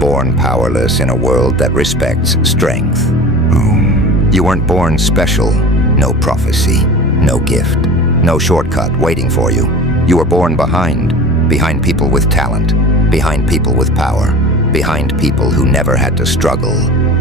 born powerless in a world that respects strength. You weren't born special, no prophecy, no gift, no shortcut waiting for you. You were born behind people with talent, behind people with power, behind people who never had to struggle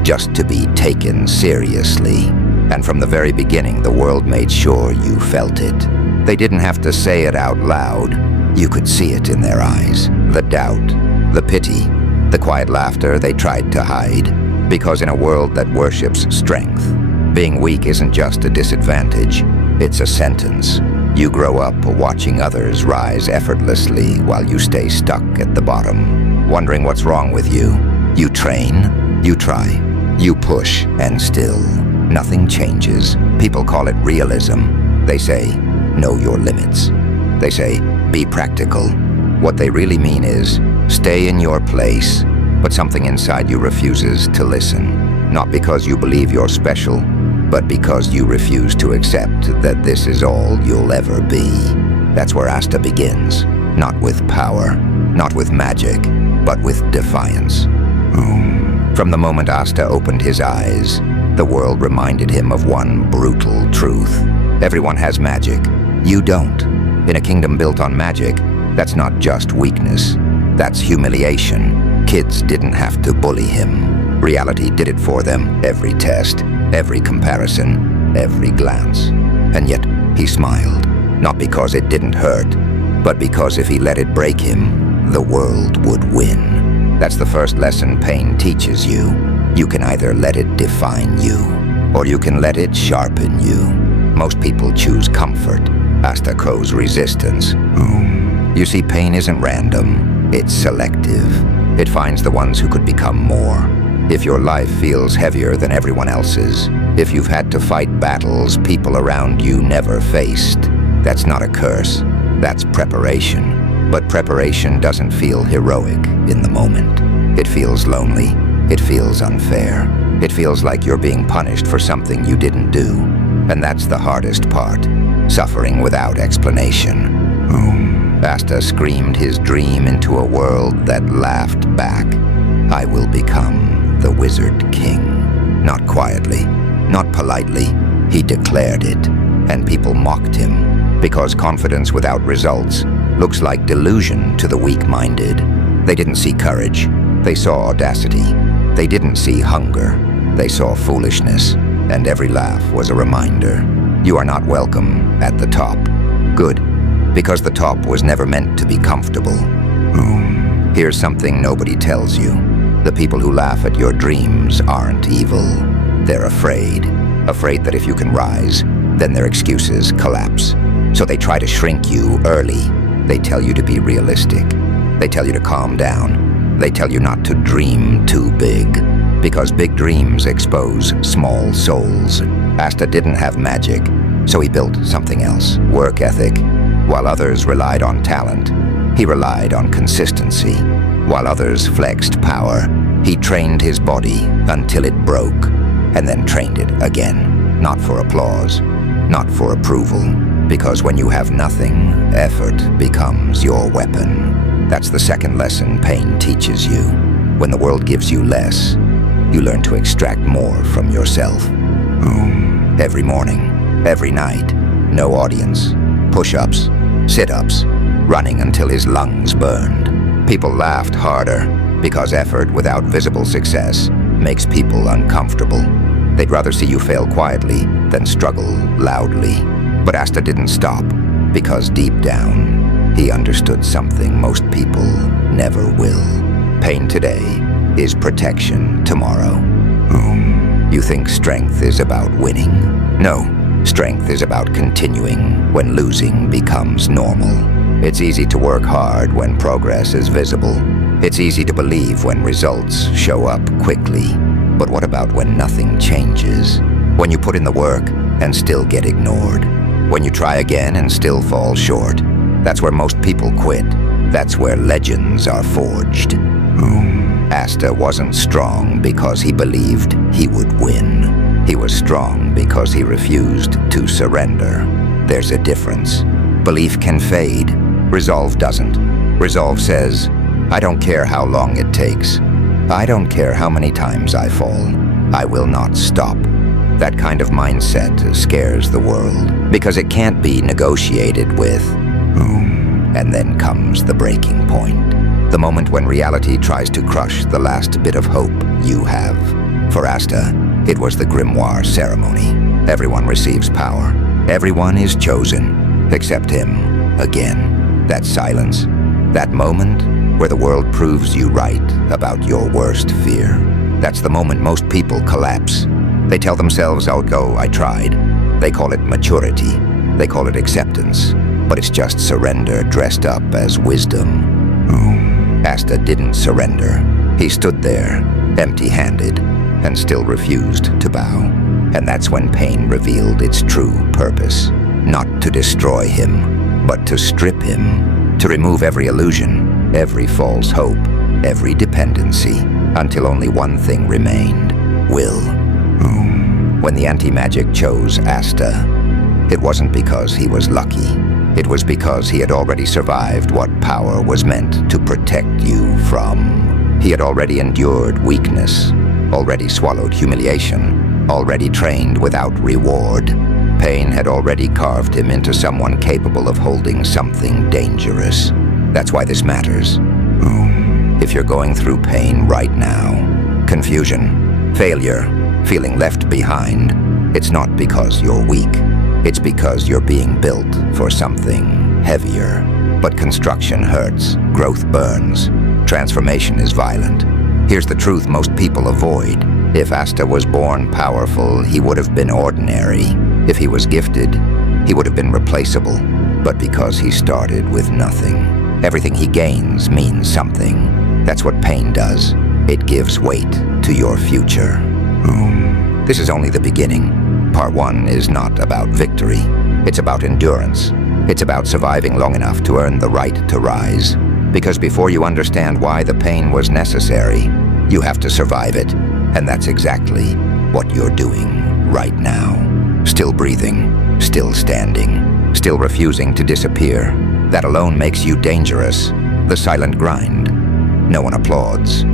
just to be taken seriously. And from the very beginning, the world made sure you felt it. They didn't have to say it out loud. You could see it in their eyes. The doubt, the pity, the quiet laughter they tried to hide. Because in a world that worships strength, being weak isn't just a disadvantage, it's a sentence. You grow up watching others rise effortlessly while you stay stuck at the bottom, wondering what's wrong with you. You train, you try, you push, and still nothing changes. People call it realism. They say, know your limits. They say, be practical. What they really mean is, stay in your place, but something inside you refuses to listen. Not because you believe you're special, but because you refuse to accept that this is all you'll ever be. That's where Asta begins. Not with power, not with magic, but with defiance. From the moment Asta opened his eyes, the world reminded him of one brutal truth. Everyone has magic. You don't. In a kingdom built on magic, that's not just weakness. That's humiliation. Kids didn't have to bully him. Reality did it for them. Every test, every comparison, every glance. And yet, he smiled. Not because it didn't hurt, but because if he let it break him, the world would win. That's the first lesson pain teaches you. You can either let it define you, or you can let it sharpen you. Most people choose comfort. Asta chose resistance. You see, pain isn't random. It's selective. It finds the ones who could become more. If your life feels heavier than everyone else's, if you've had to fight battles people around you never faced, that's not a curse. That's preparation. But preparation doesn't feel heroic in the moment. It feels lonely. It feels unfair. It feels like you're being punished for something you didn't do. And that's the hardest part. Suffering without explanation. Asta screamed his dream into a world that laughed back. I will become the Wizard King. Not quietly, not politely. He declared it. And people mocked him. Because confidence without results looks like delusion to the weak-minded. They didn't see courage. They saw audacity. They didn't see hunger. They saw foolishness. And every laugh was a reminder. You are not welcome at the top. Good, because the top was never meant to be comfortable. Here's something nobody tells you. The people who laugh at your dreams aren't evil. They're afraid. Afraid that if you can rise, then their excuses collapse. So they try to shrink you early. They tell you to be realistic. They tell you to calm down. They tell you not to dream too big. Because big dreams expose small souls. Asta didn't have magic, so he built something else. Work ethic. While others relied on talent, he relied on consistency. While others flexed power, he trained his body until it broke, and then trained it again. Not for applause, not for approval, because when you have nothing, effort becomes your weapon. That's the second lesson pain teaches you. When the world gives you less, you learn to extract more from yourself. Every morning, every night, no audience, push-ups, sit-ups, running until his lungs burned. People laughed harder because effort without visible success makes people uncomfortable. They'd rather see you fail quietly than struggle loudly. But Asta didn't stop because deep down, he understood something most people never will. Pain today is protection tomorrow. You think strength is about winning? No, strength is about continuing when losing becomes normal. It's easy to work hard when progress is visible. It's easy to believe when results show up quickly. But what about when nothing changes? When you put in the work and still get ignored? When you try again and still fall short? That's where most people quit. That's where legends are forged. Asta wasn't strong because he believed he would win. He was strong because he refused to surrender. There's a difference. Belief can fade. Resolve doesn't. Resolve says, I don't care how long it takes. I don't care how many times I fall. I will not stop. That kind of mindset scares the world because it can't be negotiated with. And then comes the breaking point. The moment when reality tries to crush the last bit of hope you have. For Asta, it was the grimoire ceremony. Everyone receives power. Everyone is chosen, except him. Again, that silence, that moment where the world proves you right about your worst fear. That's the moment most people collapse. They tell themselves, "Oh, I tried." They call it maturity. They call it acceptance. But it's just surrender dressed up as wisdom. Asta didn't surrender. He stood there, empty-handed, and still refused to bow. And that's when pain revealed its true purpose. Not to destroy him, but to strip him. To remove every illusion, every false hope, every dependency, until only one thing remained: will. When the anti-magic chose Asta, it wasn't because he was lucky. It was because he had already survived what power was meant to protect you from. He had already endured weakness, already swallowed humiliation, already trained without reward. Pain had already carved him into someone capable of holding something dangerous. That's why this matters. If you're going through pain right now, confusion, failure, feeling left behind, it's not because you're weak. It's because you're being built for something heavier. But construction hurts, growth burns, transformation is violent. Here's the truth most people avoid. If Asta was born powerful, he would have been ordinary. If he was gifted, he would have been replaceable. But because he started with nothing, everything he gains means something. That's what pain does. It gives weight to your future. This is only the beginning. Part 1 is not about victory. It's about endurance. It's about surviving long enough to earn the right to rise. Because before you understand why the pain was necessary, you have to survive it. And that's exactly what you're doing right now. Still breathing, still standing, still refusing to disappear. That alone makes you dangerous. The silent grind. No one applauds.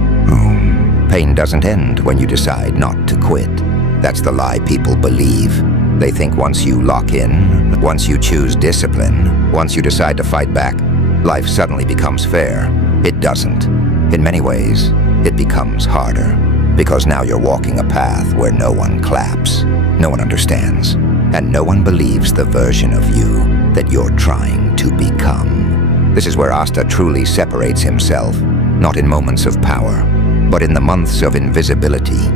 Pain doesn't end when you decide not to quit. That's the lie people believe. They think once you lock in, once you choose discipline, once you decide to fight back, life suddenly becomes fair. It doesn't. In many ways, it becomes harder. Because now you're walking a path where no one claps, no one understands, and no one believes the version of you that you're trying to become. This is where Asta truly separates himself, not in moments of power, but in the months of invisibility.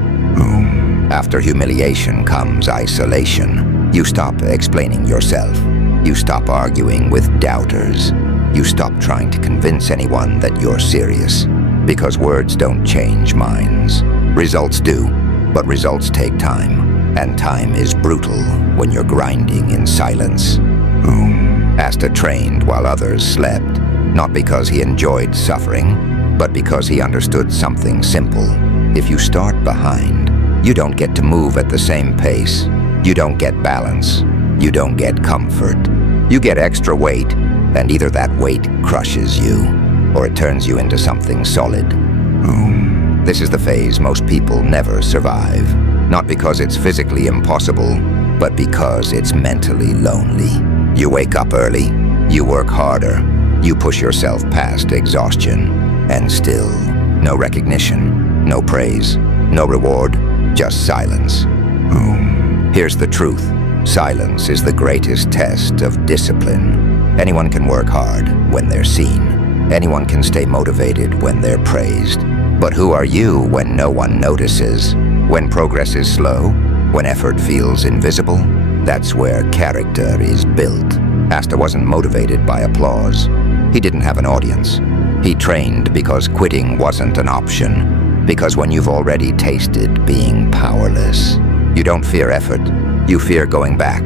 After humiliation comes isolation. You stop explaining yourself. You stop arguing with doubters. You stop trying to convince anyone that you're serious. Because words don't change minds. Results do, but results take time. And time is brutal when you're grinding in silence. Asta trained while others slept. Not because he enjoyed suffering, but because he understood something simple. If you start behind, you don't get to move at the same pace. You don't get balance. You don't get comfort. You get extra weight, and either that weight crushes you, or it turns you into something solid. This is the phase most people never survive. Not because it's physically impossible, but because it's mentally lonely. You wake up early. You work harder. You push yourself past exhaustion. And still, no recognition, no praise, no reward. Just silence. Here's the truth. Silence is the greatest test of discipline. Anyone can work hard when they're seen. Anyone can stay motivated when they're praised. But who are you when no one notices? When progress is slow? When effort feels invisible? That's where character is built. Asta wasn't motivated by applause. He didn't have an audience. He trained because quitting wasn't an option. Because when you've already tasted being powerless, you don't fear effort, you fear going back.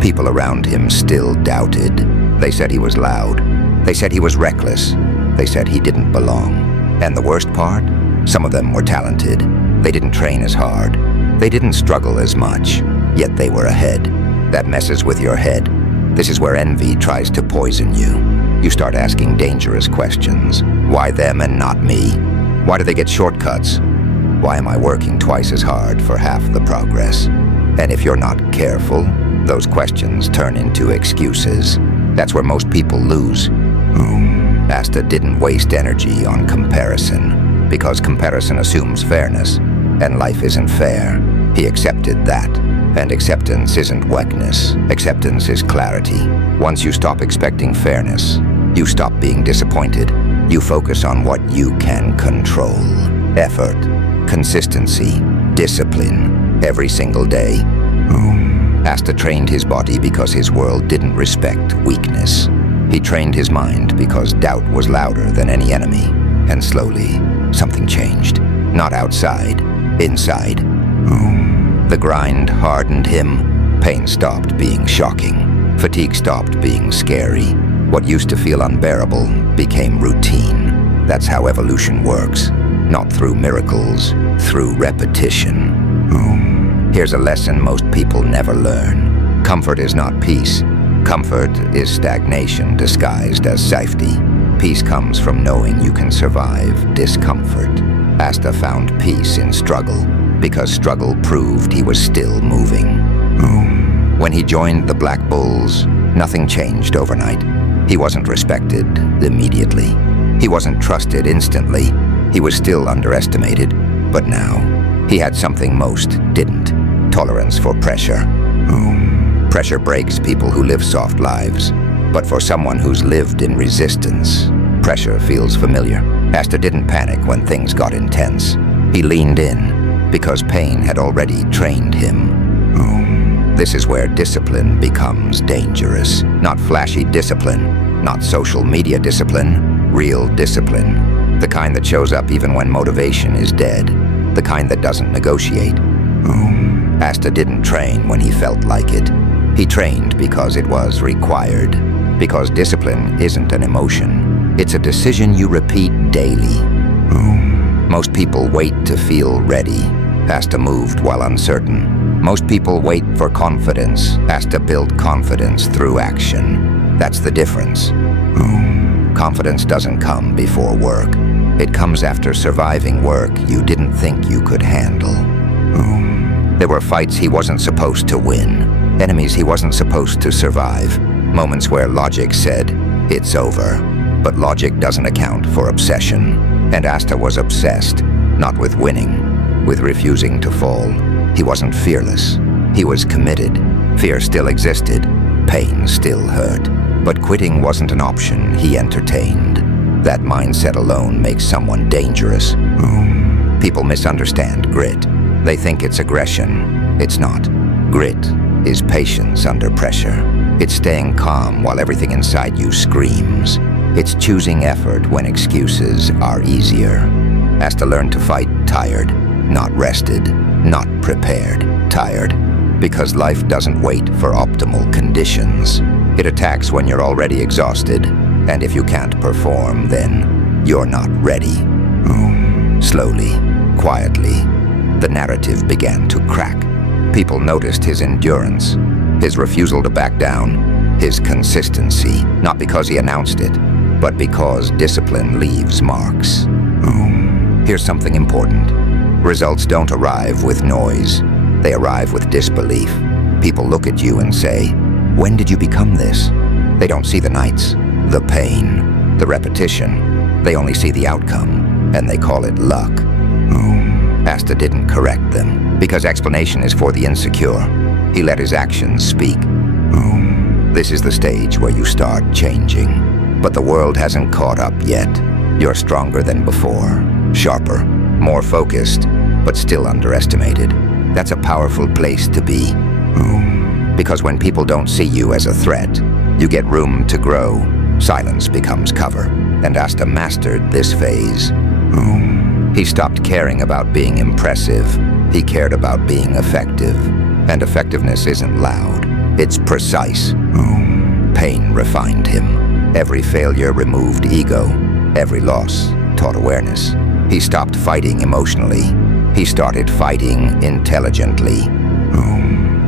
People around him still doubted. They said he was loud. They said he was reckless. They said he didn't belong. And the worst part? Some of them were talented. They didn't train as hard. They didn't struggle as much. Yet they were ahead. That messes with your head. This is where envy tries to poison you. You start asking dangerous questions. Why them and not me? Why do they get shortcuts? Why am I working twice as hard for half the progress? And if you're not careful, those questions turn into excuses. That's where most people lose. Asta didn't waste energy on comparison, because comparison assumes fairness, and life isn't fair. He accepted that. And acceptance isn't weakness. Acceptance is clarity. Once you stop expecting fairness, you stop being disappointed. You focus on what you can control. Effort, consistency, discipline, every single day. Asta trained his body because his world didn't respect weakness. He trained his mind because doubt was louder than any enemy. And slowly, something changed. Not outside, inside. The grind hardened him. Pain stopped being shocking. Fatigue stopped being scary. What used to feel unbearable became routine. That's how evolution works. Not through miracles, through repetition. Here's a lesson most people never learn. Comfort is not peace. Comfort is stagnation disguised as safety. Peace comes from knowing you can survive discomfort. Asta found peace in struggle, because struggle proved he was still moving. When he joined the Black Bulls, nothing changed overnight. He wasn't respected immediately. He wasn't trusted instantly. He was still underestimated. But now, he had something most didn't. Tolerance for pressure. Pressure breaks people who live soft lives. But for someone who's lived in resistance, pressure feels familiar. Asta didn't panic when things got intense. He leaned in, because pain had already trained him. This is where discipline becomes dangerous. Not flashy discipline, not social media discipline, real discipline. The kind that shows up even when motivation is dead. The kind that doesn't negotiate. Asta didn't train when he felt like it. He trained because it was required. Because discipline isn't an emotion. It's a decision you repeat daily. Most people wait to feel ready. Asta moved while uncertain. Most people wait for confidence. Asta built confidence through action. That's the difference. Confidence doesn't come before work. It comes after surviving work you didn't think you could handle. There were fights he wasn't supposed to win. Enemies he wasn't supposed to survive. Moments where logic said, it's over. But logic doesn't account for obsession. And Asta was obsessed, not with winning, with refusing to fall. He wasn't fearless. He was committed. Fear still existed. Pain still hurt. But quitting wasn't an option he entertained. That mindset alone makes someone dangerous. People misunderstand grit. They think it's aggression. It's not. Grit is patience under pressure. It's staying calm while everything inside you screams. It's choosing effort when excuses are easier. Asta learned to fight tired, not rested, not prepared, tired. Because life doesn't wait for optimal conditions. It attacks when you're already exhausted, and if you can't perform, then you're not ready. Slowly, quietly, the narrative began to crack. People noticed his endurance, his refusal to back down, his consistency, not because he announced it, but because discipline leaves marks. Here's something important. Results don't arrive with noise. They arrive with disbelief. People look at you and say, when did you become this? They don't see the nights, the pain, the repetition. They only see the outcome, and they call it luck. Asta didn't correct them, because explanation is for the insecure. He let his actions speak. This is the stage where you start changing. But the world hasn't caught up yet. You're stronger than before, sharper, more focused, but still underestimated. That's a powerful place to be. Because when people don't see you as a threat, you get room to grow. Silence becomes cover. And Asta mastered this phase. He stopped caring about being impressive. He cared about being effective. And effectiveness isn't loud. It's precise. Pain refined him. Every failure removed ego. Every loss taught awareness. He stopped fighting emotionally. He started fighting intelligently.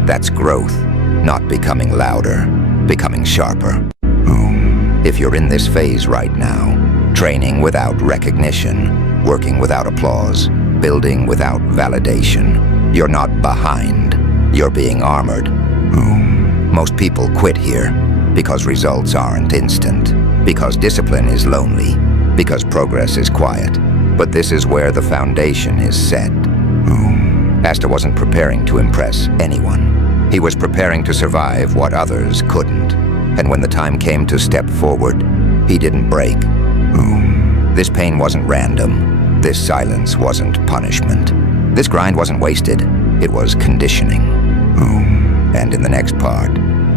That's growth. Not becoming louder, becoming sharper. If you're in this phase right now, training without recognition, working without applause, building without validation. You're not behind. You're being armored. Most people quit here because results aren't instant, because discipline is lonely, because progress is quiet. But this is where the foundation is set. Asta wasn't preparing to impress anyone. He was preparing to survive what others couldn't. And when the time came to step forward, he didn't break. This pain wasn't random. This silence wasn't punishment. This grind wasn't wasted. It was conditioning. And in the next part,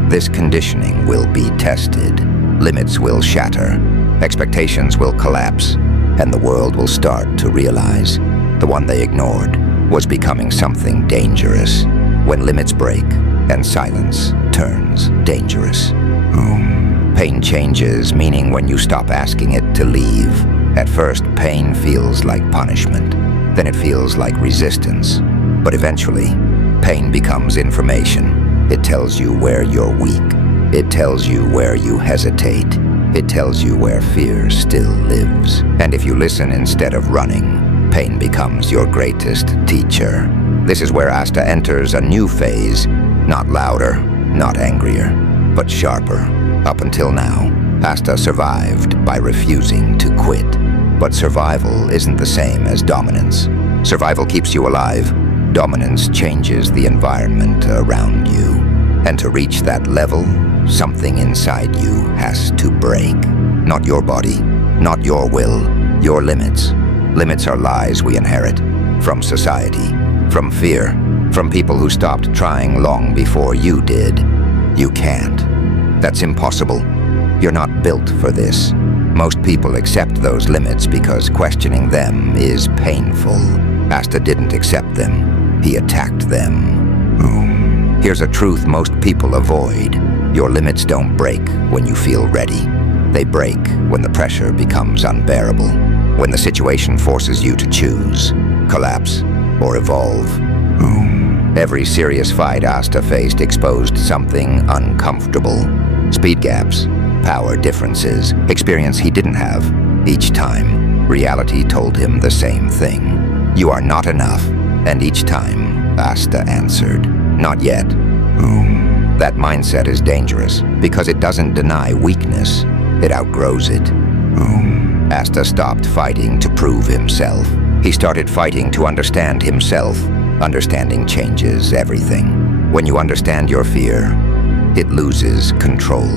this conditioning will be tested. Limits will shatter. Expectations will collapse. And the world will start to realize the one they ignored was becoming something dangerous. When limits break and silence turns dangerous. Pain changes, meaning when you stop asking it to leave. At first, pain feels like punishment. Then it feels like resistance. But eventually, pain becomes information. It tells you where you're weak. It tells you where you hesitate. It tells you where fear still lives. And if you listen instead of running, pain becomes your greatest teacher. This is where Asta enters a new phase. Not louder, not angrier, but sharper. Up until now, Asta survived by refusing to quit. But survival isn't the same as dominance. Survival keeps you alive. Dominance changes the environment around you. And to reach that level, something inside you has to break. Not your body, not your will, your limits. Limits are lies we inherit from society, from fear, from people who stopped trying long before you did. You can't. That's impossible. You're not built for this. Most people accept those limits because questioning them is painful. Asta didn't accept them. He attacked them. Here's a truth most people avoid. Your limits don't break when you feel ready. They break when the pressure becomes unbearable. When the situation forces you to choose, collapse, or evolve. Every serious fight Asta faced exposed something uncomfortable. Speed gaps, power differences, experience he didn't have. Each time, reality told him the same thing. You are not enough. And each time, Asta answered, not yet. That mindset is dangerous because it doesn't deny weakness. It outgrows it. Asta stopped fighting to prove himself. He started fighting to understand himself. Understanding changes everything. When you understand your fear, it loses control.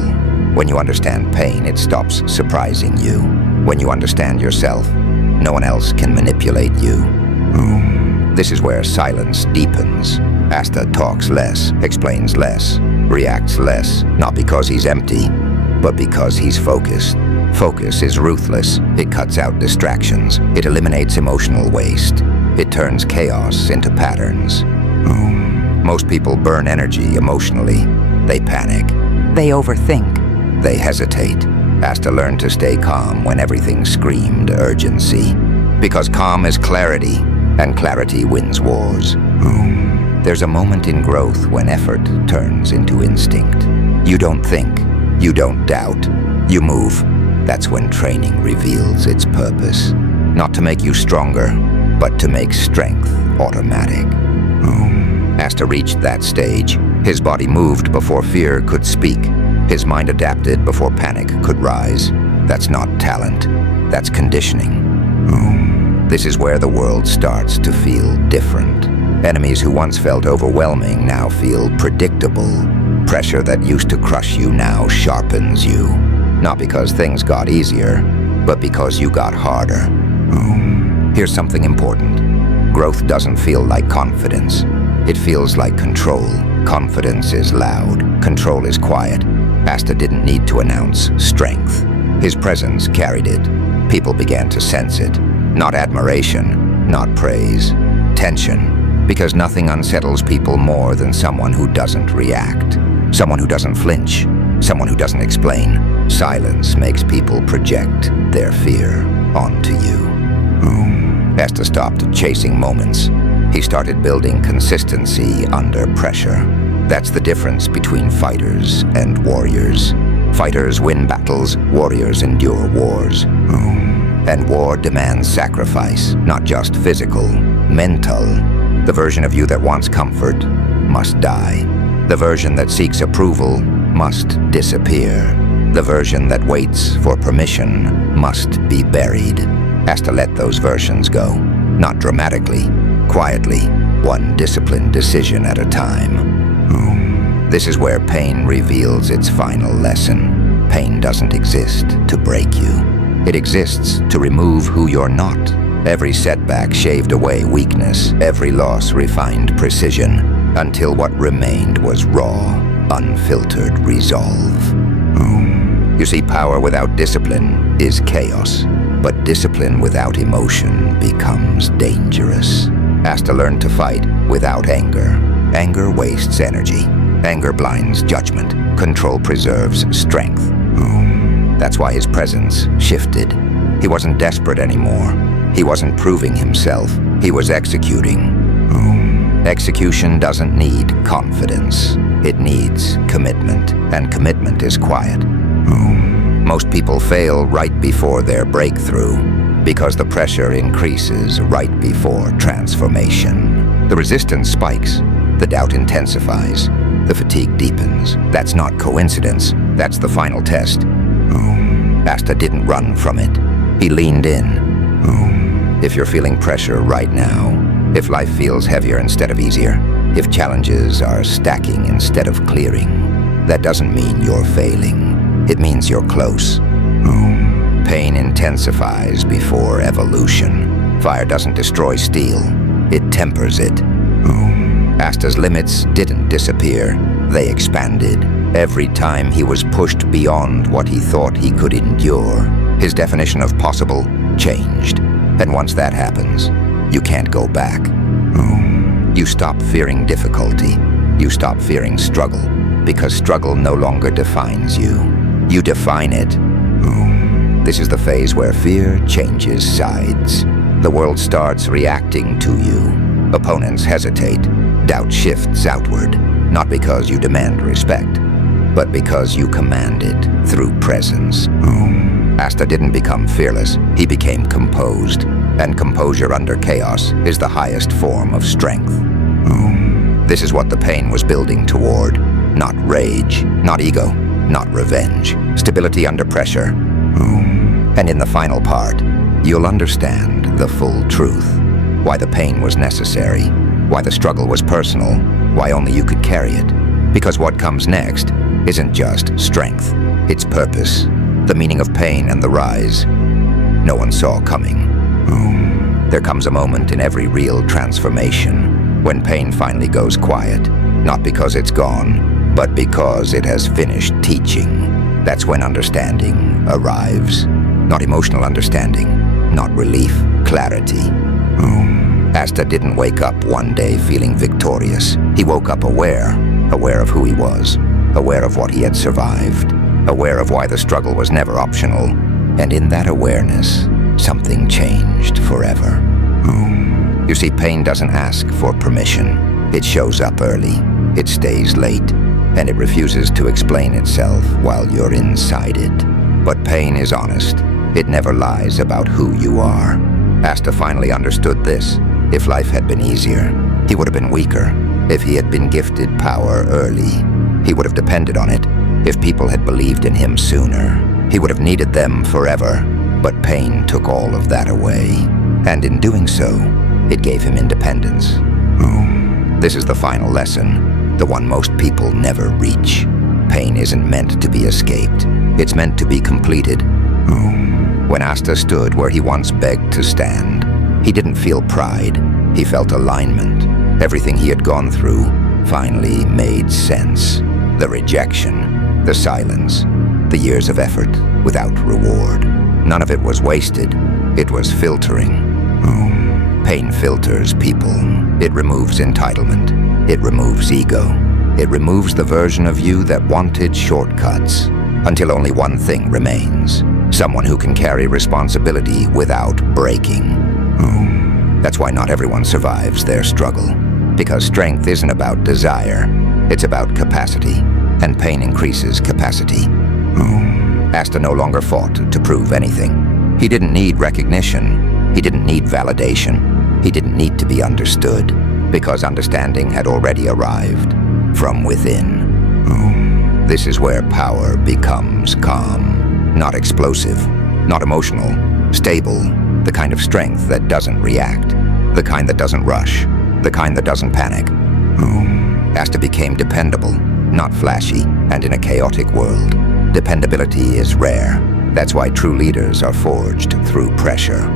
When you understand pain, it stops surprising you. When you understand yourself, no one else can manipulate you. This is where silence deepens. Asta talks less, explains less, reacts less, not because he's empty, but because he's focused. Focus is ruthless. It cuts out distractions. It eliminates emotional waste. It turns chaos into patterns. Most people burn energy emotionally. They panic. They overthink. They hesitate. Asta learned to stay calm when everything screamed urgency. Because calm is clarity, and clarity wins wars. There's a moment in growth when effort turns into instinct. You don't think. You don't doubt. You move. That's when training reveals its purpose. Not to make you stronger, but to make strength automatic. Asta reached that stage. His body moved before fear could speak. His mind adapted before panic could rise. That's not talent. That's conditioning. This is where the world starts to feel different. Enemies who once felt overwhelming now feel predictable. Pressure that used to crush you now sharpens you. Not because things got easier, but because you got harder. Here's something important. Growth doesn't feel like confidence. It feels like control. Confidence is loud. Control is quiet. Asta didn't need to announce strength. His presence carried it. People began to sense it. Not admiration, not praise. Tension. Because nothing unsettles people more than someone who doesn't react. Someone who doesn't flinch. Someone who doesn't explain. Silence makes people project their fear onto you. Asta stopped chasing moments. He started building consistency under pressure. That's the difference between fighters and warriors. Fighters win battles, warriors endure wars. And war demands sacrifice, not just physical, mental. The version of you that wants comfort must die. The version that seeks approval must disappear. The version that waits for permission must be buried. Has to let those versions go. Not dramatically, quietly, one disciplined decision at a time. This is where pain reveals its final lesson. Pain doesn't exist to break you. It exists to remove who you're not. Every setback shaved away weakness, every loss refined precision, until what remained was raw, unfiltered resolve. You see, power without discipline is chaos, but discipline without emotion becomes dangerous. Asta learned to fight without anger. Anger wastes energy. Anger blinds judgment. Control preserves strength. That's why his presence shifted. He wasn't desperate anymore. He wasn't proving himself. He was executing. Execution doesn't need confidence. It needs commitment, and commitment is quiet. Most people fail right before their breakthrough because the pressure increases right before transformation. The resistance spikes, the doubt intensifies, the fatigue deepens. That's not coincidence, that's the final test. Asta didn't run from it. He leaned in. If you're feeling pressure right now, if life feels heavier instead of easier, if challenges are stacking instead of clearing, that doesn't mean you're failing. It means you're close. Pain intensifies before evolution. Fire doesn't destroy steel, it tempers it. Asta's limits didn't disappear, they expanded. Every time he was pushed beyond what he thought he could endure, his definition of possible changed. And once that happens, you can't go back. You stop fearing difficulty. You stop fearing struggle, because struggle no longer defines you. You define it. This is the phase where fear changes sides. The world starts reacting to you. Opponents hesitate. Doubt shifts outward, not because you demand respect, but because you command it through presence. Asta didn't become fearless, he became composed, and composure under chaos is the highest form of strength. This is what the pain was building toward. Not rage, not ego, not revenge. Stability under pressure. And in the final part, you'll understand the full truth. Why the pain was necessary, why the struggle was personal, why only you could carry it. Because what comes next isn't just strength, it's purpose. The meaning of pain and the rise no one saw coming. There comes a moment in every real transformation when pain finally goes quiet, not because it's gone, but because it has finished teaching. That's when understanding arrives. Not emotional understanding, not relief, clarity. Asta didn't wake up one day feeling victorious. He woke up aware of who he was, aware of what he had survived, aware of why the struggle was never optional. And in that awareness, something changed forever. You see, pain doesn't ask for permission. It shows up early, it stays late, and it refuses to explain itself while you're inside it. But pain is honest. It never lies about who you are. Asta finally understood this. If life had been easier, he would have been weaker. If he had been gifted power early, he would have depended on it. If people had believed in him sooner, he would have needed them forever. But pain took all of that away. And in doing so, it gave him independence. This is the final lesson, the one most people never reach. Pain isn't meant to be escaped. It's meant to be completed. When Asta stood where he once begged to stand, he didn't feel pride. He felt alignment. Everything he had gone through finally made sense. The rejection, the silence, the years of effort without reward. None of it was wasted. It was filtering. Pain filters people. It removes entitlement. It removes ego. It removes the version of you that wanted shortcuts, until only one thing remains. Someone who can carry responsibility without breaking. That's why not everyone survives their struggle. Because strength isn't about desire. It's about capacity. And pain increases capacity. Asta no longer fought to prove anything. He didn't need recognition. He didn't need validation. He didn't need to be understood, because understanding had already arrived from within. This is where power becomes calm. Not explosive, not emotional, stable, the kind of strength that doesn't react, the kind that doesn't rush, the kind that doesn't panic. Asta became dependable, not flashy, and in a chaotic world, dependability is rare. That's why true leaders are forged through pressure.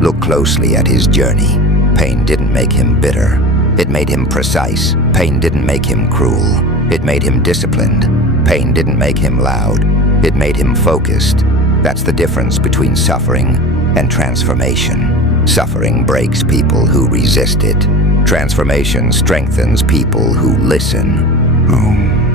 Look closely at his journey. Pain didn't make him bitter. It made him precise. Pain didn't make him cruel. It made him disciplined. Pain didn't make him loud. It made him focused. That's the difference between suffering and transformation. Suffering breaks people who resist it. Transformation strengthens people who listen.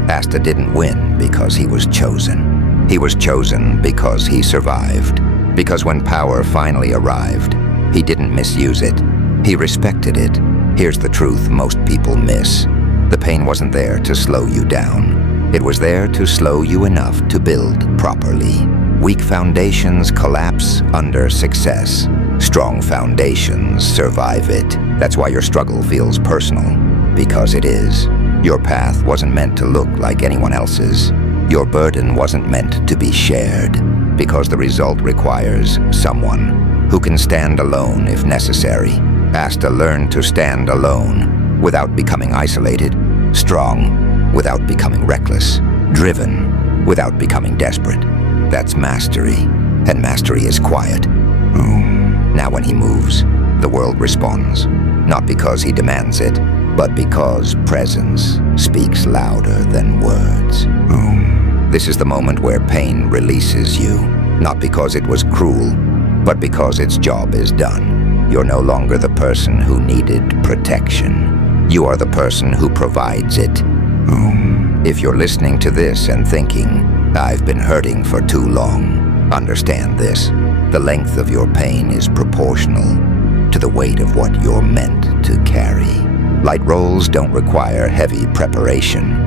Asta didn't win because he was chosen. He was chosen because he survived. Because when power finally arrived, he didn't misuse it. He respected it. Here's the truth most people miss. The pain wasn't there to slow you down. It was there to slow you enough to build properly. Weak foundations collapse under success. Strong foundations survive it. That's why your struggle feels personal, because it is. Your path wasn't meant to look like anyone else's. Your burden wasn't meant to be shared, because the result requires someone who can stand alone if necessary. Asta learned to stand alone without becoming isolated, strong without becoming reckless, driven without becoming desperate. That's mastery, and mastery is quiet. Now when he moves, the world responds, not because he demands it, but because presence speaks louder than words. This is the moment where pain releases you, not because it was cruel, but because its job is done. You're no longer the person who needed protection. You are the person who provides it. If you're listening to this and thinking, I've been hurting for too long, understand this. The length of your pain is proportional to the weight of what you're meant to carry. Light roles don't require heavy preparation.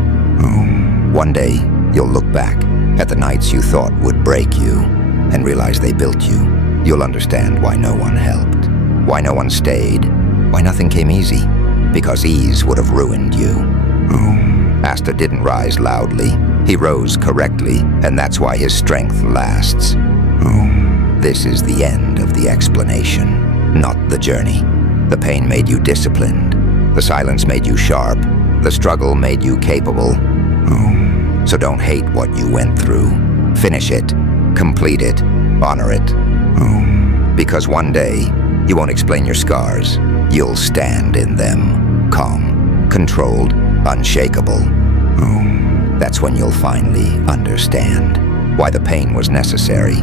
One day, you'll look back at the nights you thought would break you and realize they built you. You'll understand why no one helped, why no one stayed, why nothing came easy, because ease would have ruined you. Asta didn't rise loudly. He rose correctly, and that's why his strength lasts. This is the end of the explanation, not the journey. The pain made you disciplined. The silence made you sharp. The struggle made you capable. So don't hate what you went through. Finish it. Complete it. Honor it. Because one day, you won't explain your scars. You'll stand in them. Calm, controlled, unshakable. That's when you'll finally understand why the pain was necessary.